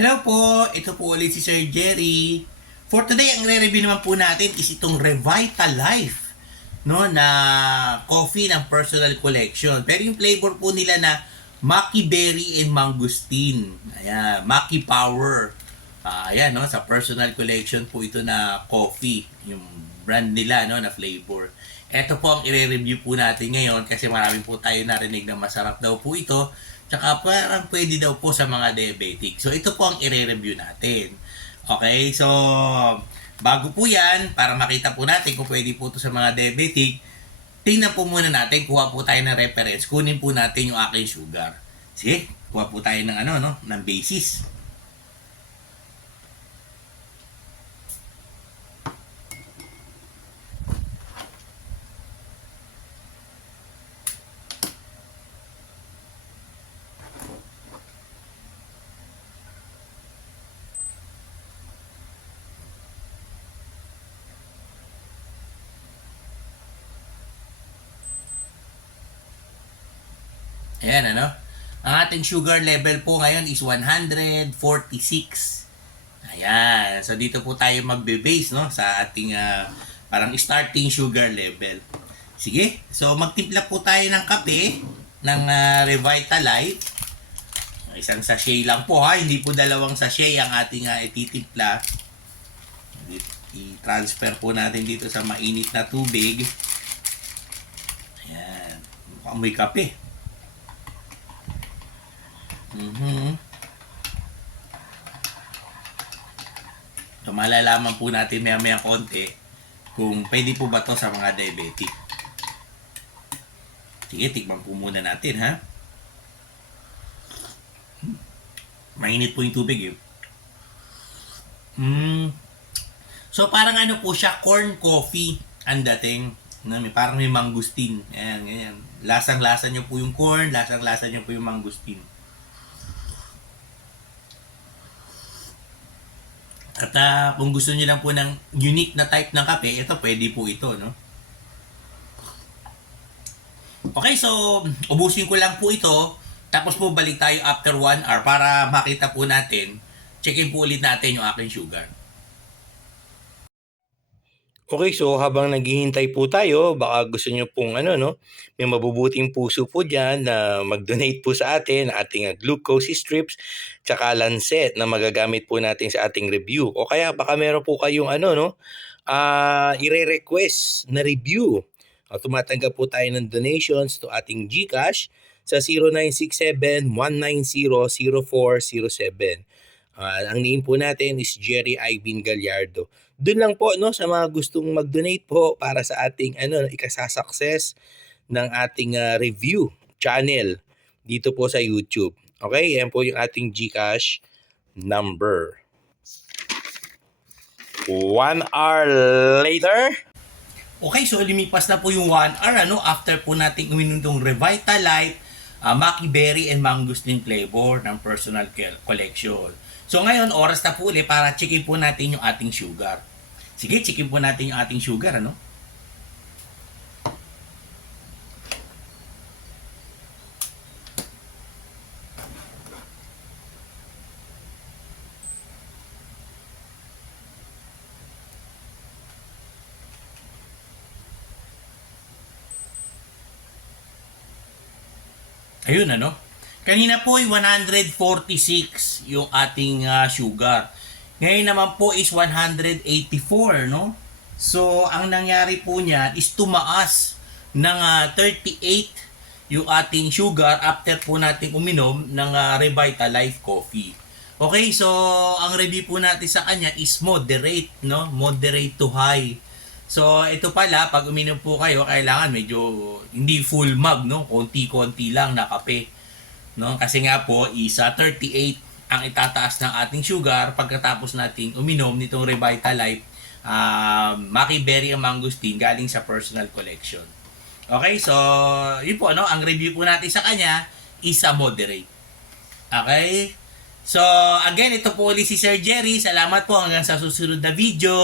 Hello po, ito po ulit si Sir Jerry. For today, ang re-review naman po natin is itong Revitalife, no, na coffee ng personal collection. Pero yung flavor po nila na Maki Berry and Mangosteen. Ayan, Maki Power. Ayan, no, sa personal collection po ito na coffee, yung brand nila, no, na flavor. Ito po ang i-review po natin ngayon kasi marami po tayo narinig na masarap daw po ito. Tsaka parang pwede daw po sa mga diabetic. So ito po ang i-review natin. Okay, so bago po yan, para makita po natin kung pwede po ito sa mga diabetic, tingnan po muna natin, kuha po tayo ng reference, kunin po natin yung aking sugar. Sige, kuha po tayo ng ng basis. Ayan, ang ating sugar level po ngayon is 146. Ayan. So, dito po tayo magbe-base, no? Sa ating parang starting sugar level. Sige. So, magtimpla po tayo ng kape ng Revitalife. Isang sachet lang po, ha? Hindi po dalawang sachet ang ating ititimpla. I-transfer po natin dito sa mainit na tubig. Ayan. Mukhang may kape. So, malalaman po natin maya-maya konti kung pwede po ba to sa mga diabetic. Sige, tikman po muna natin, ha? Mainit po yung tubig, So, parang po siya, corn coffee ang dating. Parang may mangosteen. Ayan, ganyan. Lasang-lasa nyo po yung corn, lasang-lasa nyo po yung mangosteen. At kung gusto niyo lang po ng unique na type ng kape, ito pwede po ito, no? Okay, so ubusin ko lang po ito. Tapos po balik tayo after 1 hour para makita po natin. Checkin po ulit natin yung aking sugar. Okay, so habang naghihintay po tayo, baka gusto nyo pong may mabubuting puso po dyan na mag-donate po sa atin, ating glucose strips, tsaka lancet na magagamit po natin sa ating review. O kaya baka meron po kayong ire-request na review. Tumatanggap po tayo ng donations to ating GCash sa 0967-190-0407. Ang name po natin is Jerry Ivan Gallardo. Doon lang po sa mga gustong mag-donate po para sa ating ikasasucess ng ating review channel dito po sa YouTube. Okay, yan po yung ating GCash number. 1 hour later. Okay, so lumipas na po yung 1 hour after po nating uminom ng Revitalife, Maki Berry and Mangosteen flavor ng personal collection. So ngayon, oras na po ulit para checkin po natin yung ating sugar. Sige, checkin po natin yung ating sugar, Ayun, kanina po ay 146 yung ating sugar. Ngayon naman po is 184, no? So, ang nangyari po niya is tumaas ng 38 yung ating sugar after po natin uminom ng Revitalife coffee. Okay, so ang review po natin sa kanya is moderate, no? Moderate to high. So, ito pala, pag uminom po kayo, kailangan medyo hindi full mug, no? Konti-konti lang na kape. No? Kasi nga po, isa 38 ang itataas ng ating sugar pagkatapos nating uminom nitong Revitalife Maki Berry and Mangosteen galing sa personal collection. Okay, so yun po, ang review po natin sa kanya is a moderate. Okay? So, again, ito po ulit si Sir Jerry. Salamat po hanggang sa susunod na video.